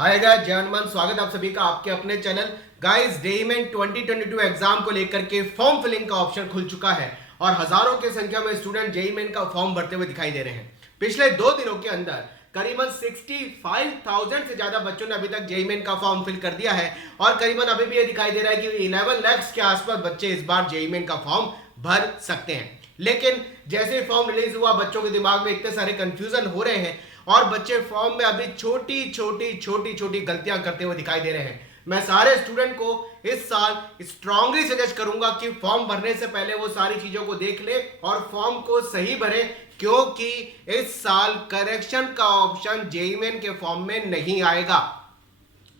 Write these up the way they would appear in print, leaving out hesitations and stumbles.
Hi guys, जय हनुमान। स्वागत है आप सभी का आपके अपने चैनल गाइस। जेईई 2022 एग्जाम को लेकर के फॉर्म फिलिंग का ऑप्शन खुल चुका है और हजारों की संख्या में स्टूडेंट जेईई का फॉर्म भरते हुए दिखाई दे रहे हैं। पिछले 2 दिनों के अंदर करीबन 65,000 से ज्यादा बच्चों ने अभी तक जेईई का फॉर्म फिल कर दिया है और करीबन अभी भी ये दिखाई दे रहा है कि 11 लाख के आसपास बच्चे इस बार जेईई का फॉर्म भर सकते हैं। लेकिन जैसे फॉर्म रिलीज हुआ, बच्चों के दिमाग में इतने सारे कंफ्यूजन हो रहे हैं और बच्चे फॉर्म में अभी छोटी छोटी गलतियां करते हुए दिखाई दे रहे हैं। मैं सारे स्टूडेंट को इस साल स्ट्रांगली सजेस्ट करूंगा कि फॉर्म भरने से पहले वो सारी चीजों को देख ले और फॉर्म को सही भरे, क्योंकि इस साल करेक्शन का ऑप्शन जेईई के फॉर्म में नहीं आएगा।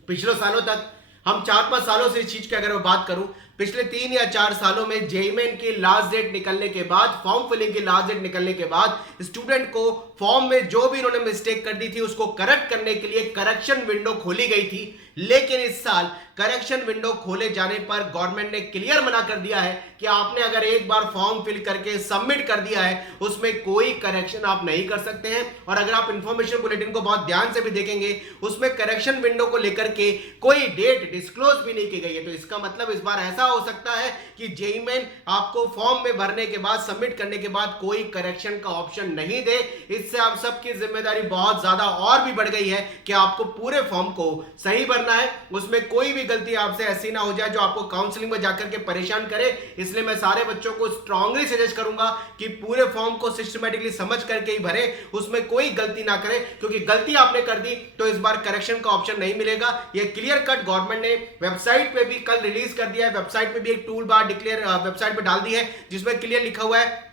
पिछले सालों तक हम 4-5 सालों से इस चीज की अगर मैं बात करूं, पिछले 3 या 4 सालों में जेईई की लास्ट डेट निकलने के बाद, फॉर्म फिलिंग की लास्ट डेट निकलने के बाद स्टूडेंट को फॉर्म में जो भी इन्होंने मिस्टेक कर दी थी उसको करेक्ट करने के लिए करेक्शन विंडो खोली गई थी। लेकिन इस साल करेक्शन विंडो खोले जाने पर गवर्नमेंट ने क्लियर मना कर दिया है कि आपने अगर एक बार फॉर्म फिल करके सबमिट कर दिया है उसमें कोई करेक्शन आप नहीं कर सकते हैं। और अगर आप इंफॉर्मेशन बुलेटिन को बहुत ध्यान से भी देखेंगे, उसमें करेक्शन विंडो को लेकर के कोई डेट डिस्क्लोज भी नहीं की गई है। तो इसका मतलब इस बार ऐसा हो सकता है कि जेईई आपको फॉर्म में भरने के बाद, सबमिट करने के बाद कोई करेक्शन का ऑप्शन नहीं दे। इससे आप सबकी जिम्मेदारी बहुत ज्यादा और भी बढ़ गई है कि आपको पूरे फॉर्म को सही भरना है, उसमें कोई भी गलती आपसे ऐसी ना हो जाए जो आपको काउंसलिंग में जाकर के परेशान करे। इसलिए मैं सारे बच्चों को स्ट्रांगली सजेस्ट करूंगा कि पूरे फॉर्म को सिस्टमैटिकली समझ करके ही भरे, उसमें कोई गलती ना करे, क्योंकि गलती आपने कर दी तो इस बार करेक्शन का ऑप्शन नहीं मिलेगा। यह क्लियर कट गवर्नमेंट ने वेबसाइट पे भी कल रिलीज कर दिया है। वेबसाइट पे भी एक टूल बार डिक्लेयर वेबसाइट पे डाल दी है जिसमें क्लियर लिखा हुआ है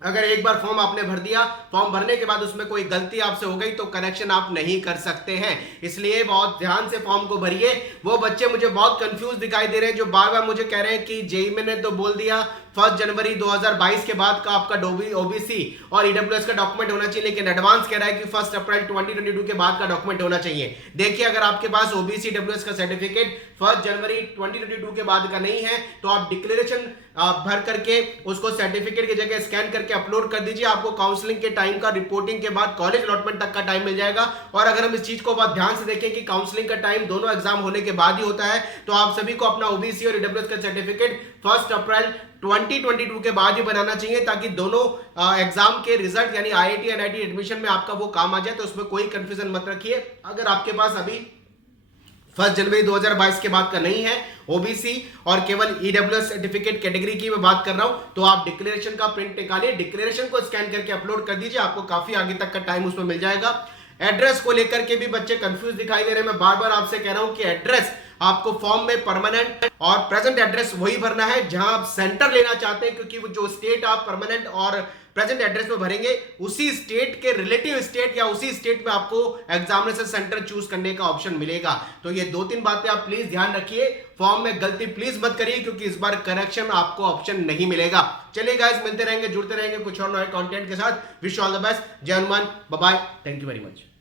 अगर एक बार फॉर्म आपने भर दिया, फॉर्म भरने के बाद उसमें कोई गलती आपसे हो गई तो करेक्शन आप नहीं कर सकते हैं। इसलिए बहुत ध्यान से फॉर्म को भरिए। वो बच्चे मुझे बहुत कंफ्यूज दिखाई दे रहे हैं जो बार बार मुझे कह रहे हैं कि जेईई ने तो बोल दिया 1 जनवरी 2022 के बाद का आपका ओबीसी और ईडब्ल्यूएस का डॉक्यूमेंट होना चाहिए, लेकिन एडवांस कह रहा है कि 1 अप्रैल 2022 के बाद का डॉक्यूमेंट होना चाहिए। देखिए, अगर आपके पास ओबीसी ईडब्ल्यूएस का सर्टिफिकेट 1 जनवरी 2022 के बाद का नहीं है तो आप डिक्लेरेशन भर करके उसको सर्टिफिकेट की जगह स्कैन करके अपलोड कर दीजिए। आपको काउंसलिंग के टाइम का, रिपोर्टिंग के बाद कॉलेज अलॉटमेंट तक का टाइम मिल जाएगा। और अगर हम इस चीज को बहुत ध्यान से देखें कि काउंसलिंग का टाइम दोनों एग्जाम होने के बाद ही होता है, तो आप सभी को अपना ओबीसी और ईडब्ल्यूएस का सर्टिफिकेट 1 अप्रैल 2022 के बाद ही बनाना चाहिए, ताकि दोनों एग्जाम के रिजल्ट यानी आईआईटी एनआईटी एडमिशन में आपका वो काम आ जाए। तो उसमें कोई कंफ्यूजन मत रखिए। अगर आपके पास अभी 1 जनवरी 2022 के बाद का नहीं है ओबीसी और केवल ईडब्ल्यूएस सर्टिफिकेट कैटेगरी की मैं बात कर रहा हूं, तो आप डिक्लेरेशन का प्रिंट निकालिए, डिक्लेरेशन को स्कैन करके अपलोड कर दीजिए। आपको काफी आगे तक का टाइम उसमें मिल जाएगा। एड्रेस को लेकर के भी बच्चे कंफ्यूज दिखाई दे रहे हैं। मैं बार बार आपसे कह रहा हूं कि एड्रेस आपको फॉर्म में परमानेंट और प्रेजेंट एड्रेस वही भरना है जहां आप सेंटर लेना चाहते हैं, क्योंकि वो जो स्टेट आप परमानेंट और प्रेजेंट एड्रेस में भरेंगे उसी स्टेट के रिलेटिव स्टेट या उसी स्टेट में आपको एग्जामिनेशन सेंटर चूज करने का ऑप्शन मिलेगा। तो ये 2-3 बातें आप प्लीज ध्यान रखिए। फॉर्म में गलती प्लीज मत करिए, क्योंकि इस बार करेक्शन आपको ऑप्शन नहीं मिलेगा। चलिए गाइस, मिलते रहेंगे, जुड़ते रहेंगे कुछ और नए कंटेंट के साथ। Wish all the best. जय Hanuman, bye bye, thank you very much.